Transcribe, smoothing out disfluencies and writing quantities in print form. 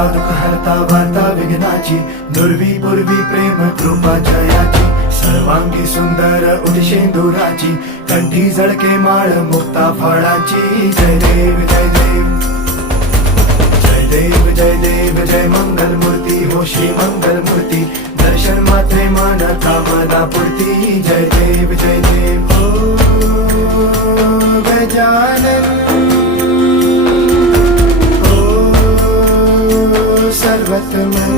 हरता दुःख हरता वार्ता विघ्नाची, दुर्वी पूर्वी प्रेम कृपा जयाची, सर्वांगी सुंदर उदिशेंदुराची, कंठी झळके माळ मुक्ता फळाची. जय देव जय देव जय देव जय देव जय मंगल मूर्ती हो श्री मंगल मूर्ती, दर्शन मात्रे मन कामना पूर्ती. जय देव जय देव हो गजानन हो सर्वतमन.